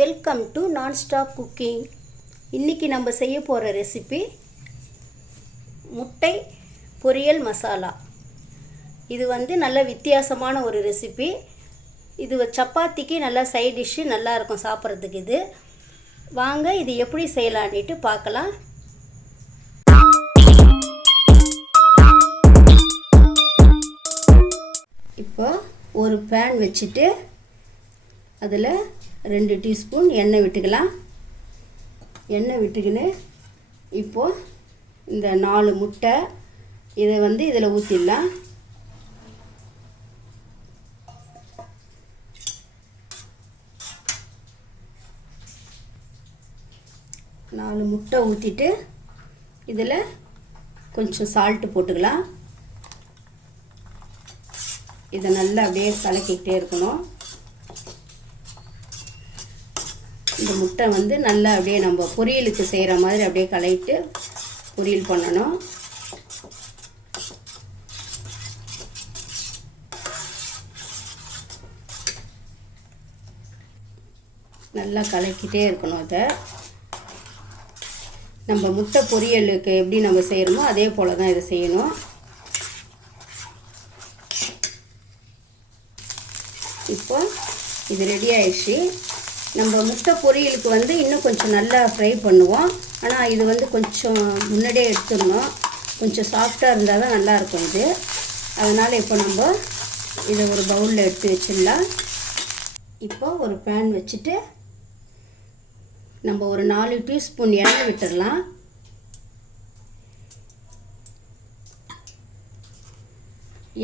Welcome to nonstop cooking. இன்றைக்கி நம்ம செய்ய போகிற ரெசிபி முட்டை பொரியல் மசாலா. இது நல்ல வித்தியாசமான ஒரு ரெசிபி. இது சப்பாத்திக்கு நல்லா சைட் டிஷ்ஷு நல்லா இருக்கும் சாப்பிட்றதுக்கு. இது வாங்க இது எப்படி செய்யலான்ட்டு பார்க்கலாம். இப்போ ஒரு பேன் வச்சுட்டு அதில் 2 டீஸ்பூன் எண்ணெய் விட்டுக்கலாம். எண்ணெய் விட்டுக்கின்னு இப்போது இந்த 4 முட்டை இதை இதில் ஊற்றிடலாம். நாலு முட்டை ஊற்றிட்டு இதில் கொஞ்சம் சால்ட்டு போட்டுக்கலாம். இதை நல்லா அப்படியே கலக்கிக்கிட்டே இருக்கணும். இந்த முட்டை நல்லா அப்படியே நம்ம பொரியலுக்கு செய்கிற மாதிரி அப்படியே கலக்கிட்டு பொரியல் பண்ணணும். நல்லா கலக்கிட்டே இருக்கணும். இதை நம்ம முட்டை பொரியலுக்கு எப்படி நம்ம செய்கிறோமோ அதே போல் தான் இதை செய்யணும். இப்போ இது ரெடி ஆயிடுச்சு. நம்ம முட்டை பொரியலுக்கு இன்னும் கொஞ்சம் நல்லா ஃப்ரை பண்ணுவோம். ஆனால் இது கொஞ்சம் முன்னாடியே எடுத்துடணும். கொஞ்சம் சாஃப்டாக இருந்தால் தான் நல்லாயிருக்கும் இது. அதனால் இப்போ நம்ம இதை ஒரு பவுலில் எடுத்து வச்சிடலாம். இப்போ ஒரு பேன் வச்சுட்டு நம்ம ஒரு 4 டீஸ்பூன் எண்ணெய் விட்டுடலாம்.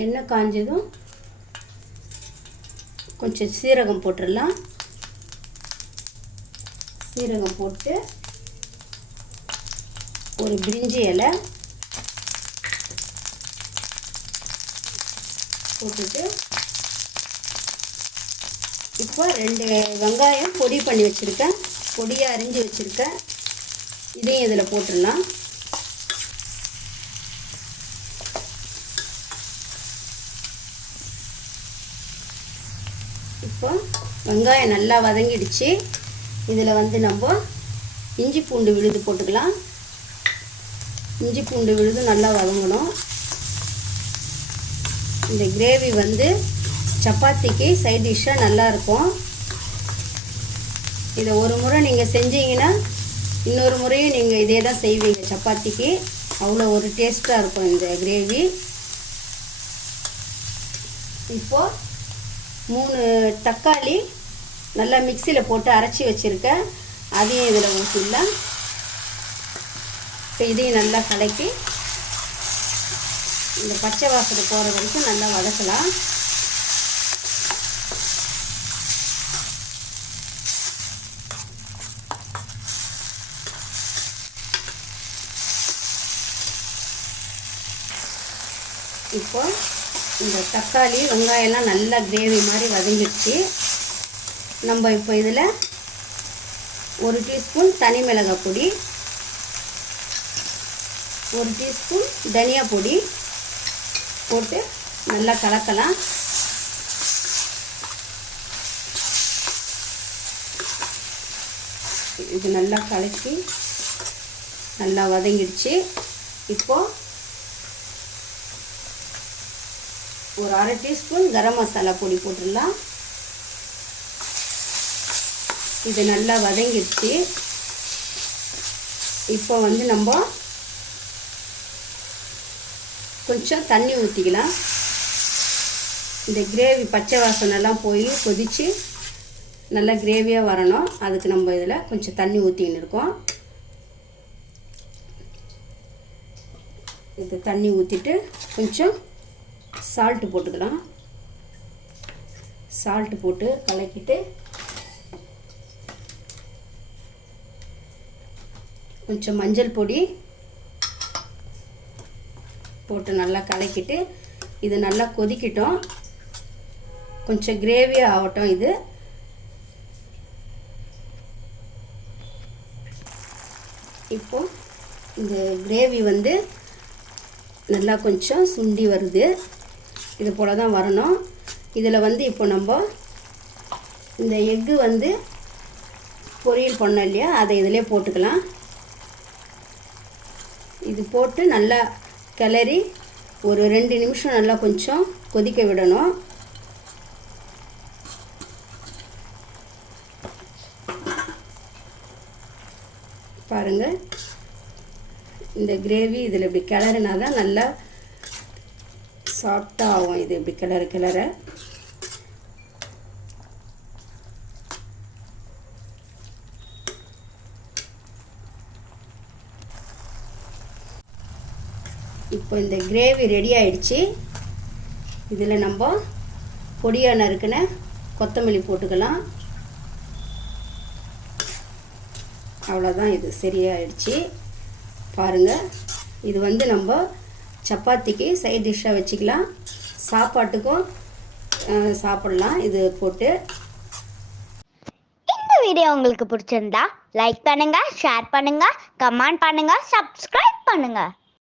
எண்ணெய் காஞ்சதும் கொஞ்சம் சீரகம் போட்டுடலாம். சீரகம் போட்டு ஒரு பிரிஞ்சி இலை போட்டுட்டு இப்போ 2 வெங்காயம் பொடி பண்ணி வச்சுருக்கேன், பொடியாக அரிஞ்சு வச்சுருக்கேன். இதையும் இதில் போட்டுடலாம். இப்போ வெங்காயம் நல்லா வதங்கிடுச்சு. இதில் நம்ம இஞ்சி பூண்டு விழுது போட்டுக்கலாம். இஞ்சி பூண்டு விழுது நல்லா வதங்கணும். இந்த கிரேவி சப்பாத்திக்கு சைட் டிஷ்ஷாக நல்லாயிருக்கும். இதை ஒரு முறை நீங்கள் செஞ்சீங்கன்னா இன்னொரு முறையும் நீங்கள் இதே தான் செய்வீங்க சப்பாத்திக்கு. அவ்வளோ ஒரு டேஸ்ட்டாக இருக்கும் இந்த கிரேவி. இப்போது 3 தக்காளி நல்லா மிக்சியில் போட்டு அரைச்சி வச்சுருக்கேன், அதையும் இதில் ஊற்றிடலாம். இப்போ இதையும் நல்லா கலக்கி இந்த பச்சை வாசனை போகிற வரைக்கும் நல்லா வதக்கலாம். இப்போ இந்த தக்காளி வெங்காயம்லாம் நல்லா கிரேவி மாதிரி வதங்கிடுச்சு. நம்ம இப்போ இதில் 1 டீஸ்பூன் தனி மிளகாய் பொடி, 1 டீஸ்பூன் தனியா பொடி போட்டு நல்லா கலக்கலாம். இது நல்லா கலக்கி நல்லா வதங்கிடுச்சு. இப்போது ஒரு 1/2 டீஸ்பூன் கரம் மசாலா பொடி போட்டுடலாம். இது நல்லா வதங்கிடுச்சு. இப்போ நம்ம கொஞ்சம் தண்ணி ஊற்றிக்கலாம். இந்த கிரேவி பச்சை வாசனைலாம் போய் கொதித்து நல்லா கிரேவியாக வரணும். அதுக்கு நம்ம இதில் கொஞ்சம் தண்ணி ஊற்றின்னு இருக்கோம். இது தண்ணி ஊற்றிட்டு கொஞ்சம் சால்ட்டு போட்டுக்கலாம். சால்ட்டு போட்டு கலக்கிட்டு கொஞ்சம் மஞ்சள் பொடி போட்டு நல்லா கலக்கிட்டு இது நல்லா கொதிக்கட்டும். கொஞ்சம் கிரேவியாக ஆகட்டும். இது இப்போ இந்த கிரேவி நல்லா கொஞ்சம் சுண்டி வருது. இது போல் தான் வரணும். இதில் இப்போ நம்ம இந்த எக்கு பொரியல் பண்ணோம் இல்லையா, அதை இதிலே போட்டுக்கலாம். இது போட்டு நல்லா கிளறி ஒரு 2 நிமிஷம் நல்லா கொஞ்சம் கொதிக்க விடணும். பாருங்கள், இந்த கிரேவி இதில் இப்படி கிளறினா தான் நல்லா சாஃப்டாக ஆகும். இது இப்படி கிளற இப்போ இந்த கிரேவி ரெடி ஆயிடுச்சு. இதில் நம்ம பொடியாக நறுக்கின கொத்தமல்லி போட்டுக்கலாம். அவ்வளோதான், இது சரியாயிடுச்சு. பாருங்கள், இது வந்து நம்ம சப்பாத்திக்கு சைட் டிஷ்ஷாக வச்சுக்கலாம், சாப்பாட்டுக்கும் சாப்பிட்லாம் இது போட்டு. இந்த வீடியோ உங்களுக்கு பிடிச்சிருந்தா லைக் பண்ணுங்க, ஷேர் பண்ணுங்க, கமெண்ட் பண்ணுங்க, சப்ஸ்கிரைப் பண்ணுங்க.